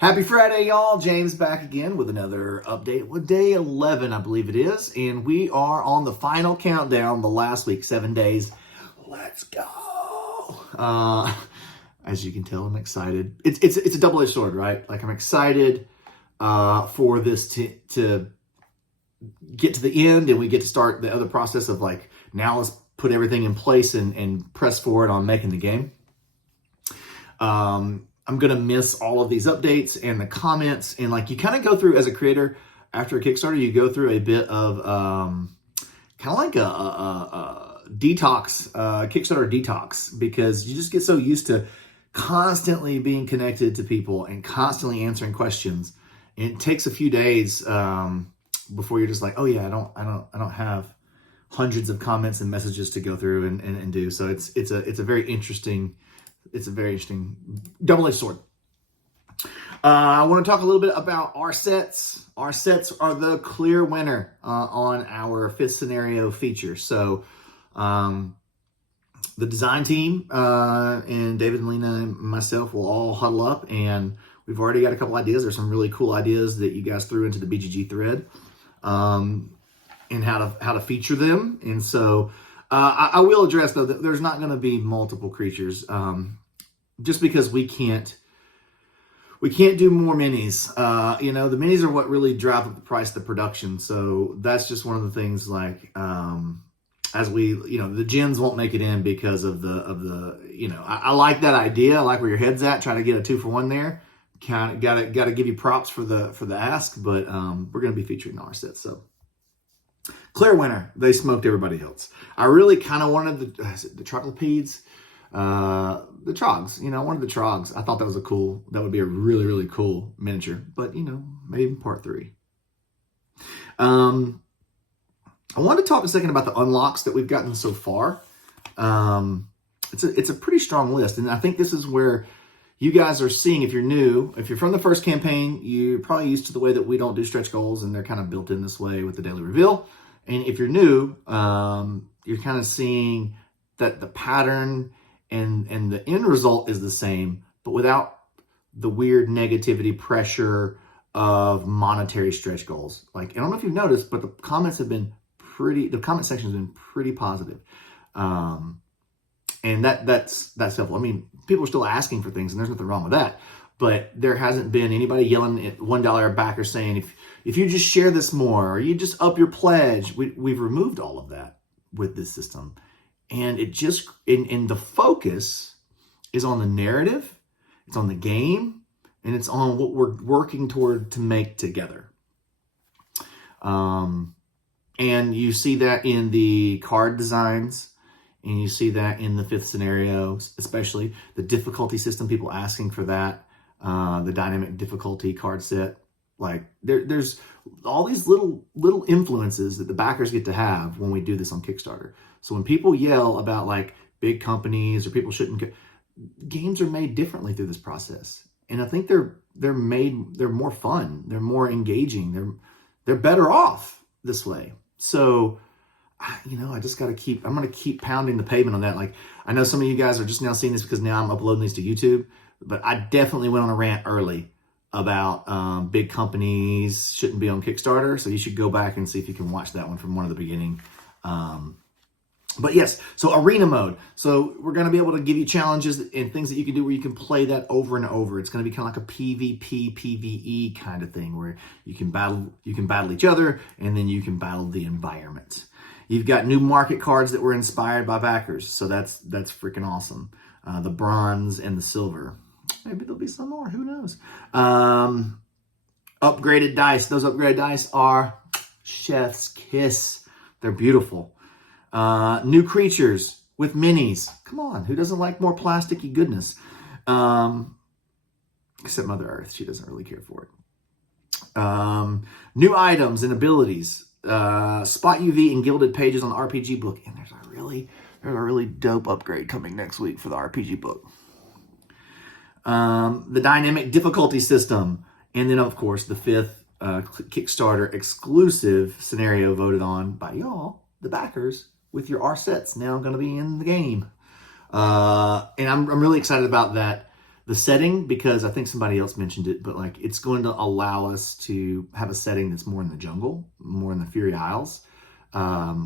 Happy Friday, y'all. James back again with another update. Well, day 11, I believe it is. And we are on the final countdown, the last week, 7 days. Let's go. As you can tell, I'm excited. It's a double-edged sword, right? Like, I'm excited for this to get to the end and we get to start the other process of like, now let's put everything in place and press forward on making the game. I'm going to miss all of these updates and the comments. And like, you kind of go through as a creator after a Kickstarter, you go through a bit of kind of like a detox, Kickstarter detox, because you just get so used to constantly being connected to people and constantly answering questions. And it takes a few days before you're just like, oh yeah, I don't have hundreds of comments and messages to go through and do. So it's a very interesting double-edged sword. I want to talk a little bit about Arcets. Arcets are the clear winner on our 5th scenario feature. So the design team and David and Lena and myself will all huddle up, and we've already got a couple ideas. There's some really cool ideas that you guys threw into the BGG thread and how to feature them. And so I will address, though, that there's not going to be multiple creatures, just because we can't do more minis. The minis are what really drive up the price of the production. So that's just one of the things, like, as we, the gens won't make it in because of the I like that idea. I like where your head's at, trying to get a 2-for-1 there. Kind of gotta give you props for the ask, but we're going to be featuring Arcet. So clear winner. They smoked everybody else. I really kind of wanted the Troglopedes, the Trogs. I wanted the Trogs. I thought that would be a really, really cool miniature. But, maybe part 3. I want to talk a second about the unlocks that we've gotten so far. It's a pretty strong list. And I think this is where you guys are seeing, if you're new, if you're from the first campaign, you're probably used to the way that we don't do stretch goals, and they're kind of built in this way with the daily reveal. And if you're new, you're kind of seeing that the pattern and the end result is the same, but without the weird negativity pressure of monetary stretch goals. Like, I don't know if you've noticed, but the comment section has been pretty positive. And that's helpful. I mean, people are still asking for things, and there's nothing wrong with that. But there hasn't been anybody yelling at $1 backer saying, if you just share this more, or you just up your pledge. We've removed all of that with this system. And it just, and the focus is on the narrative, it's on the game, and it's on what we're working toward to make together. And you see that in the card designs, and you see that in the 5th scenario, especially the difficulty system, people asking for that, the dynamic difficulty card set. Like, there's all these little influences that the backers get to have when we do this on Kickstarter. So when people yell about like big companies or people shouldn't, games are made differently through this process. And I think they're more fun, they're more engaging, they're better off this way. So, I just got to I'm going to keep pounding the pavement on that. Like, I know some of you guys are just now seeing this because now I'm uploading these to YouTube, but I definitely went on a rant early about big companies shouldn't be on Kickstarter. So you should go back and see if you can watch that one from one of the beginning. But yes, so arena mode. So we're going to be able to give you challenges and things that you can do where you can play that over and over. It's going to be kind of like a PvP, PvE kind of thing where you can battle each other, and then you can battle the environment. You've got new market cards that were inspired by backers. So that's freaking awesome. The bronze and the silver. Maybe there'll be some more, who knows? Upgraded dice. Those upgraded dice are chef's kiss. They're beautiful. New creatures with minis. Come on, who doesn't like more plasticky goodness? Except Mother Earth, she doesn't really care for it. New items and abilities. Spot UV and gilded pages on the RPG book. And there's a really dope upgrade coming next week for the RPG book. The dynamic difficulty system. And then, of course, the 5th Kickstarter exclusive scenario voted on by y'all, the backers, with your Arcets now going to be in the game. And I'm really excited about that the setting, because I think somebody else mentioned it, but like it's going to allow us to have a setting that's more in the jungle, more in the Fury Isles,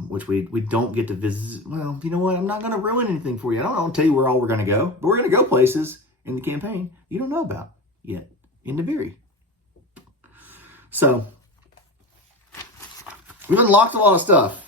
which we don't get to visit. Well, you know what? I'm not going to ruin anything for you. I don't want to tell you where all we're going to go, but we're going to go places in the campaign you don't know about yet in Naviri. So we've unlocked a lot of stuff.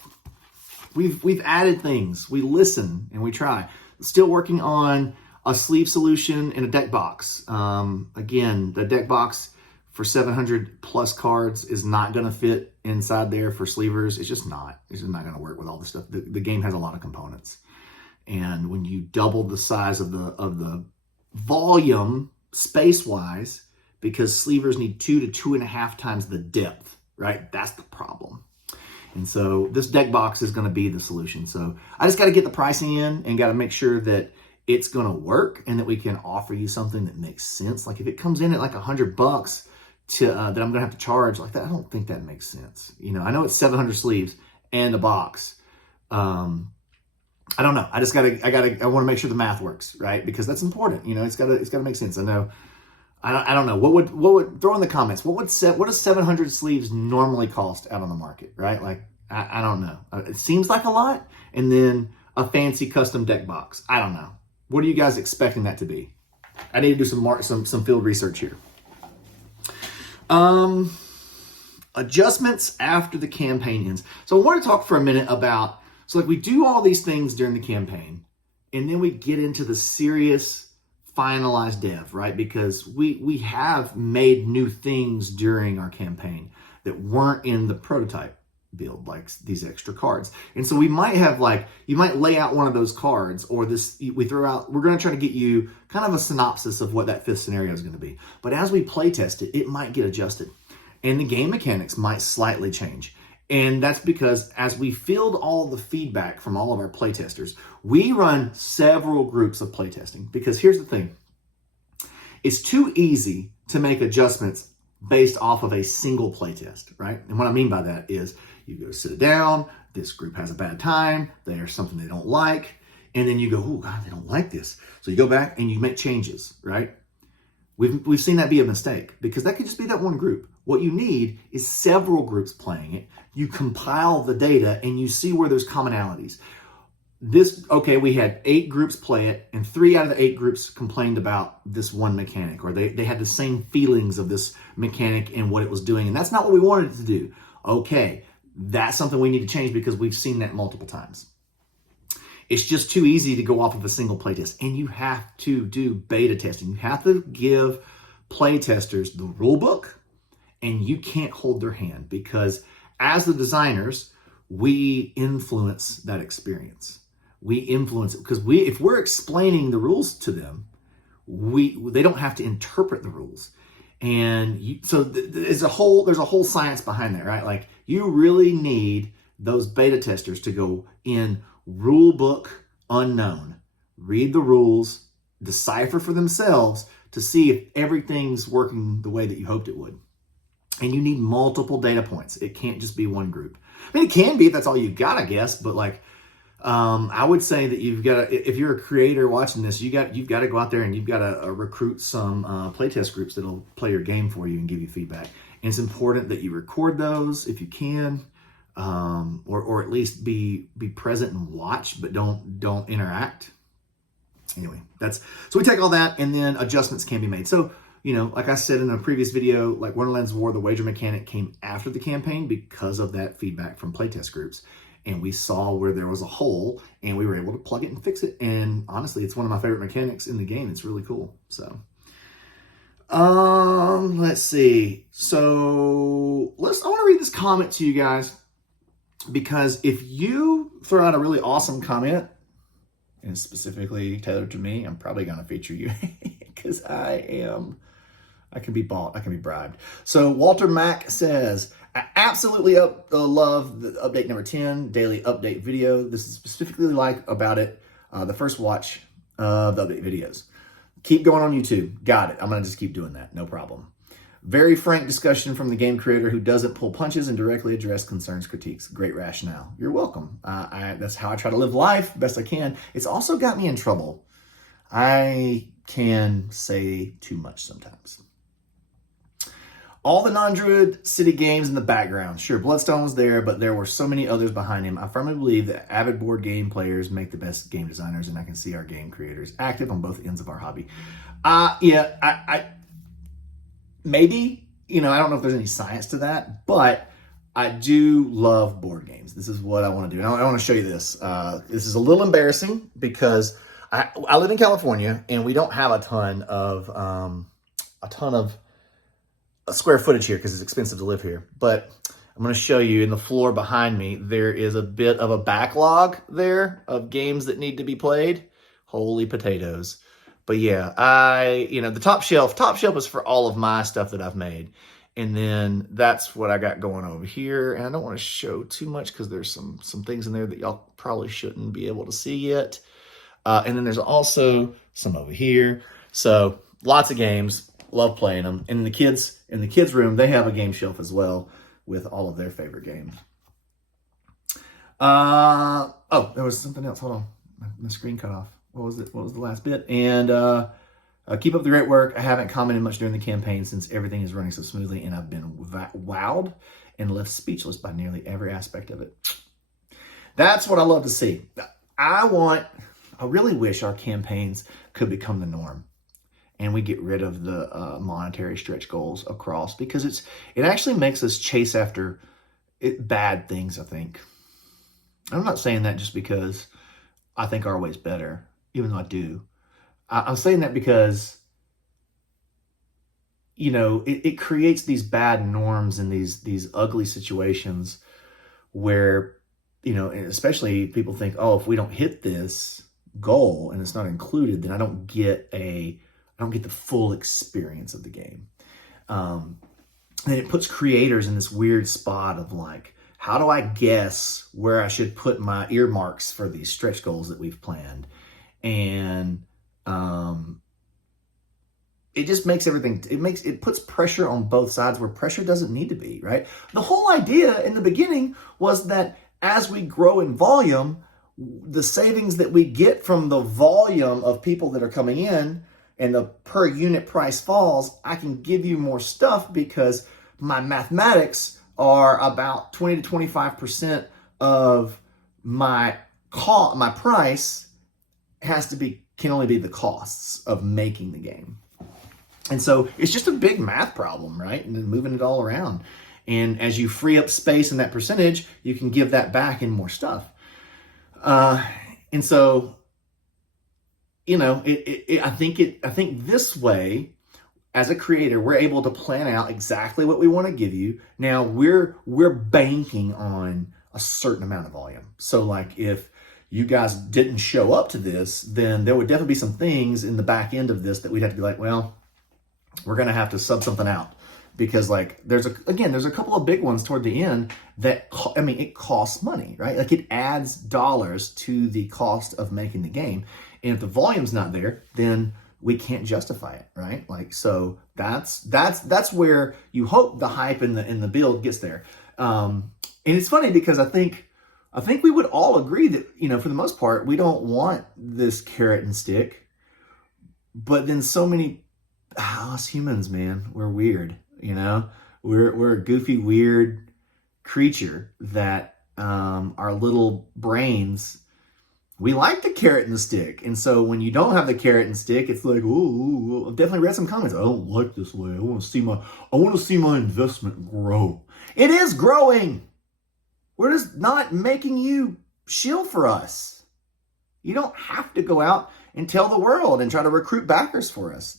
We've added things. We listen and we try. Still working on a sleeve solution and a deck box. Again, the deck box for 700 plus cards is not going to fit inside there for sleevers. It's just not. It's just not going to work with all the stuff. The game has a lot of components, and when you double the size of the volume space wise, because sleevers need 2 to 2.5 times the depth, right? That's the problem. And so this deck box is going to be the solution. So I just got to get the pricing in and got to make sure that it's going to work and that we can offer you something that makes sense. Like if it comes in at like $100 to that I'm going to have to charge like that, I don't think that makes sense. You know, I know it's 700 sleeves and a box. I don't know. I want to make sure the math works, right? Because that's important. You know, it's got to make sense. I know. I don't know. What would throw in the comments? What does 700 sleeves normally cost out on the market, right? Like, I don't know. It seems like a lot. And then a fancy custom deck box. I don't know. What are you guys expecting that to be? I need to do some field research here. Adjustments after the campaign ends. So I want to talk for a minute about, so like we do all these things during the campaign, and then we get into the serious finalized dev, right? Because we have made new things during our campaign that weren't in the prototype build, like these extra cards. And so we might have like, you might lay out one of those cards, or this, we're going to try to get you kind of a synopsis of what that fifth scenario is going to be. But as we play test it, it might get adjusted and the game mechanics might slightly change. And that's because as we filled all the feedback from all of our playtesters, we run several groups of playtesting. Because here's the thing, it's too easy to make adjustments based off of a single playtest, right? And what I mean by that is you go sit it down, this group has a bad time, there's something they don't like, and then you go, oh God, they don't like this. So you go back and you make changes, right? We've seen that be a mistake because that could just be that one group. What you need is several groups playing it. You compile the data and you see where there's commonalities. We had 8 groups play it, and 3 out of the 8 groups complained about this one mechanic, or they had the same feelings of this mechanic and what it was doing, and that's not what we wanted it to do. Okay, that's something we need to change because we've seen that multiple times. It's just too easy to go off of a single playtest, and you have to do beta testing. You have to give playtesters the rule book, and you can't hold their hand because as the designers, we influence that experience. We influence it because if we're explaining the rules to them, they don't have to interpret the rules. And there's a whole science behind that, right? Like you really need those beta testers to go in rule book unknown, read the rules, decipher for themselves to see if everything's working the way that you hoped it would. And you need multiple data points. It can't just be one group. I mean, it can be if that's all you got, I guess. But like, I would say that you've got to, if you're a creator watching this, you've got to go out there and you've got to recruit some playtest groups that'll play your game for you and give you feedback. And it's important that you record those if you can, or at least be present and watch, but don't interact. Anyway, so we take all that and then adjustments can be made. So, you know, like I said in a previous video, like Wonderland's War, the wager mechanic came after the campaign because of that feedback from playtest groups. And we saw where there was a hole and we were able to plug it and fix it. And honestly, it's one of my favorite mechanics in the game. It's really cool. So, let's see. So I want to read this comment to you guys because if you throw out a really awesome comment and specifically tailored to me, I'm probably going to feature you because I can be bought. I can be bribed. So Walter Mack says, I absolutely love the update number 10, daily update video. This is specifically like about it, the first watch of the update videos. Keep going on YouTube. Got it. I'm going to just keep doing that. No problem. Very frank discussion from the game creator who doesn't pull punches and directly address concerns, critiques. Great rationale. You're welcome. That's how I try to live life best I can. It's also got me in trouble. I can say too much sometimes. All the non-Druid City games in the background. Sure, Bloodstone was there, but there were so many others behind him. I firmly believe that avid board game players make the best game designers, and I can see our game creators active on both ends of our hobby. I maybe, I don't know if there's any science to that, but I do love board games. This is what I want to do. I want to show you this. This is a little embarrassing because I live in California, and we don't have a ton of square footage here because it's expensive to live here. But I'm going to show you in the floor behind me, there is a bit of a backlog there of games that need to be played. Holy potatoes. But yeah, the top shelf is for all of my stuff that I've made. And then that's what I got going over here. And I don't want to show too much because there's some things in there that y'all probably shouldn't be able to see yet. And then there's also some over here. So lots of games. Love playing them. And in the kids' room, they have a game shelf as well with all of their favorite games. There was something else. Hold on. My screen cut off. What was it? What was the last bit? And keep up the great work. I haven't commented much during the campaign since everything is running so smoothly, and I've been wowed and left speechless by nearly every aspect of it. That's what I love to see. I really wish our campaigns could become the norm, and we get rid of the monetary stretch goals across, because it actually makes us chase after bad things, I think. I'm not saying that just because I think our way's better, even though I do. I'm saying that because, it creates these bad norms and these ugly situations where, especially people think, oh, if we don't hit this goal and it's not included, then I don't get the full experience of the game. And it puts creators in this weird spot of like, how do I guess where I should put my earmarks for these stretch goals that we've planned? And it just makes everything, it puts pressure on both sides where pressure doesn't need to be, right? The whole idea in the beginning was that as we grow in volume, the savings that we get from the volume of people that are coming in and the per unit price falls, I can give you more stuff because my mathematics are about 20 to 25% of my price can only be the costs of making the game. And so it's just a big math problem, right? And then moving it all around. And as you free up space in that percentage, you can give that back in more stuff. And so, I think this way, as a creator, we're able to plan out exactly what we want to give you. Now we're banking on a certain amount of volume. So like if you guys didn't show up to this, then there would definitely be some things in the back end of this that we'd have to be like, well, we're going to have to sub something out, because like there's a couple of big ones toward the end that, it costs money, right? Like it adds dollars to the cost of making the game. And if the volume's not there, then we can't justify it, right? Like, so that's where you hope the hype in the build gets there. And it's funny because I think we would all agree that, for the most part, we don't want this carrot and stick, but then so many, us humans, man, we're weird, we're a goofy, weird creature that, our little brains, we like the carrot and the stick. And so when you don't have the carrot and stick, it's like, ooh, I've definitely read some comments. I don't like this way. I want to see my investment grow. It is growing. We're just not making you shill for us. You don't have to go out and tell the world and try to recruit backers for us.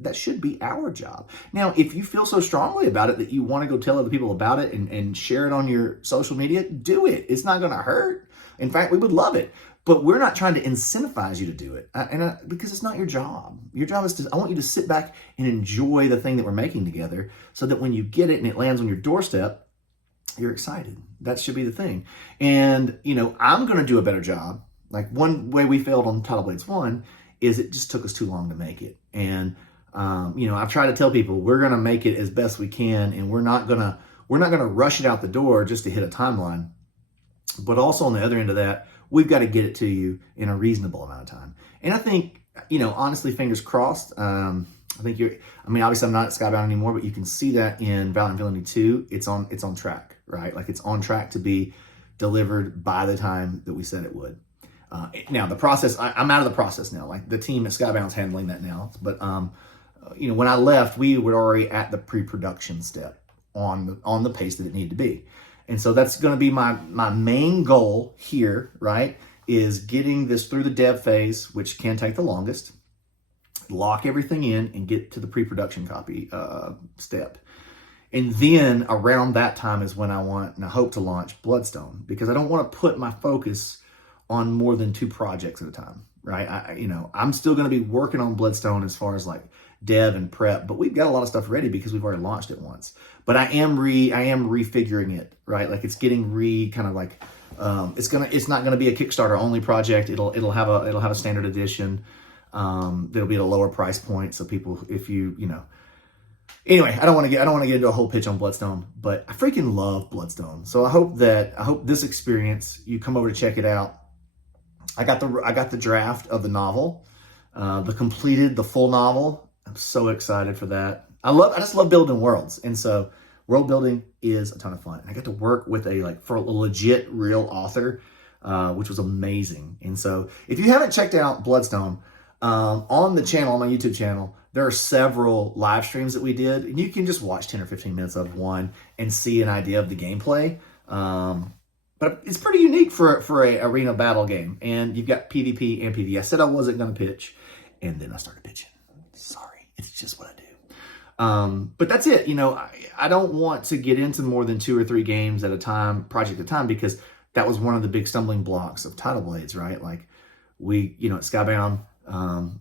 That should be our job. Now, if you feel so strongly about it that you want to go tell other people about it and share it on your social media, do it. It's not going to hurt. In fact, we would love it. But we're not trying to incentivize you to do it, because it's not your job. Your job is I want you to sit back and enjoy the thing that we're making together, so that when you get it and it lands on your doorstep, you're excited. That should be the thing. And, I'm going to do a better job. Like one way we failed on Tidal Blades 1 is it just took us too long to make it. And, I've tried to tell people we're going to make it as best we can, and we're not going to rush it out the door just to hit a timeline. But also on the other end of that, we've got to get it to you in a reasonable amount of time. And I think honestly, fingers crossed. I think obviously I'm not at Skybound anymore, but you can see that in Valiant Villainy 2, it's on track, right? Like it's on track to be delivered by the time that we said it would. Now the process, I'm out of the process now. Like the team at Skybound's handling that now. But when I left, we were already at the pre-production step on the pace that it needed to be. And so that's going to be my main goal here, right? Is getting this through the dev phase, which can take the longest, lock everything in and get to the pre-production copy step. And then around that time is when I want and I hope to launch Bloodstone, because I don't want to put my focus on more than 2 projects at a time, right? I'm still going to be working on Bloodstone as far as like dev and prep, but we've got a lot of stuff ready because we've already launched it once. But I am refiguring it, right? Like it's getting kind of like it's not going to be a Kickstarter only project. It'll have a standard edition. That'll be at a lower price point, so people, anyway, I don't want to get into a whole pitch on Bloodstone, but I freaking love Bloodstone. So I hope this experience, you come over to check it out. I got the draft of the novel, the full novel. I'm so excited for that. I just love building worlds, and so world building is a ton of fun. And I got to work with a legit real author, which was amazing. And so if you haven't checked out Bloodstone, on the channel, on my YouTube channel, there are several live streams that we did, and you can just watch 10 or 15 minutes of one and see an idea of the gameplay. But it's pretty unique for a arena battle game, and you've got PvP and PvE. I said I wasn't going to pitch, and then I started pitching. Sorry, it's just what I do. But that's it. I don't want to get into more than 2 or 3 games at a time, project at a time, because that was one of the big stumbling blocks of Tidal Blades, right? Like at Skybound,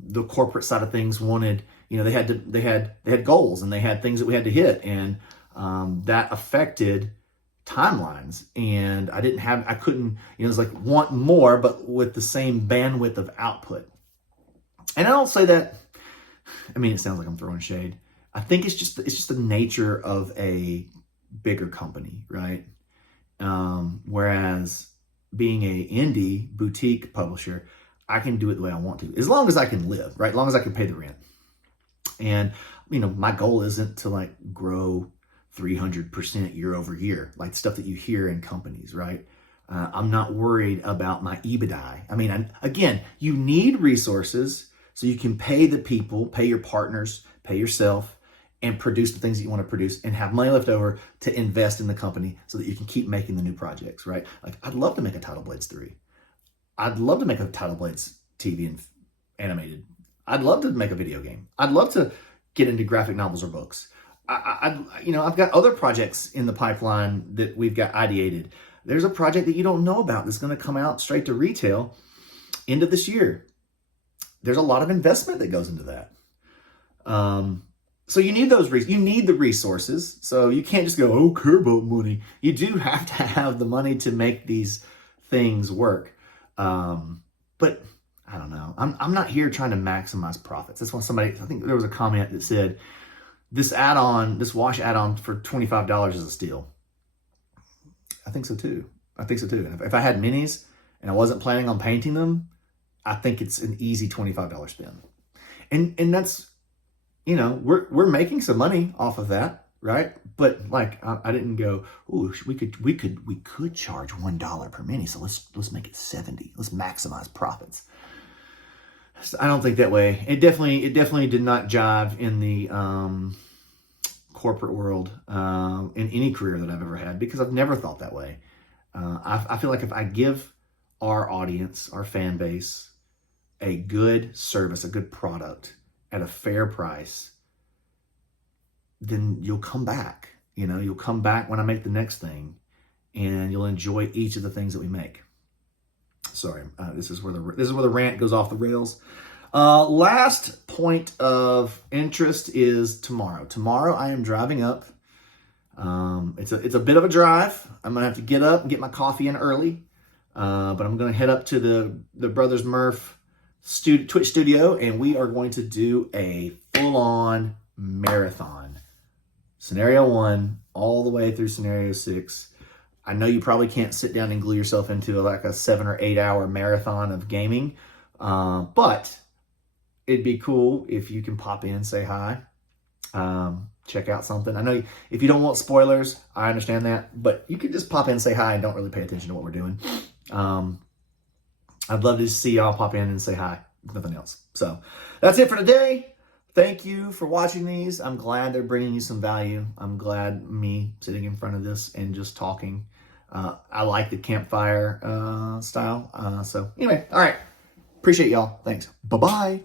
the corporate side of things wanted, they had goals and they had things that we had to hit, and that affected timelines, and I couldn't, it was like want more, but with the same bandwidth of output. And I don't say that, it sounds like I'm throwing shade. I think it's just the nature of a bigger company, right? Whereas being a indie boutique publisher, I can do it the way I want to, as long as I can live, right? As long as I can pay the rent. And, my goal isn't to grow 300% year over year, like stuff that you hear in companies, right? I'm not worried about my EBITDA. Again, you need resources so you can pay the people, pay your partners, pay yourself, and produce the things that you want to produce and have money left over to invest in the company so that you can keep making the new projects, right? Like I'd love to make a Tidal Blades 3. I'd love to make a Tidal Blades TV and animated. I'd love to make a video game. I'd love to get into graphic novels or books. I've got other projects in the pipeline that we've got ideated. There's a project that you don't know about that's going to come out straight to retail end of this year. There's a lot of investment that goes into that. So you need you need the resources. So you can't just go, I don't care about money. You do have to have the money to make these things work. But I don't know. I'm not here trying to maximize profits. That's why I think there was a comment that said, this wash add-on for $25 is a steal. I think so too. And if I had minis and I wasn't planning on painting them, I think it's an easy $25 spend. And that's, we're making some money off of that, right? But I didn't go, ooh, we could charge $1 per mini, so let's make it 70. Let's maximize profits. So I don't think that way. It definitely did not jive in the corporate world in any career that I've ever had, because I've never thought that way. I feel like if I give our audience, our fan base, a good service, a good product at a fair price, then you'll come back. You'll come back when I make the next thing, and you'll enjoy each of the things that we make. Sorry, this is where the rant goes off the rails. Last point of interest is tomorrow. Tomorrow I am driving up. It's a bit of a drive. I'm gonna have to get up and get my coffee in early. But I'm gonna head up to the Brothers Murph Twitch studio, and we are going to do a full-on marathon. Scenario 1 all the way through scenario 6. I know you probably can't sit down and glue yourself into a 7 or 8 hour marathon of gaming, but it'd be cool if you can pop in, say hi, check out something. I know if you don't want spoilers, I understand that, but you can just pop in, say hi, and don't really pay attention to what we're doing. I'd love to see y'all pop in and say hi, if nothing else. So that's it for today. Thank you for watching these. I'm glad they're bringing you some value. I'm glad me sitting in front of this and just talking. I like the campfire style. So anyway, all right. Appreciate y'all. Thanks. Bye-bye.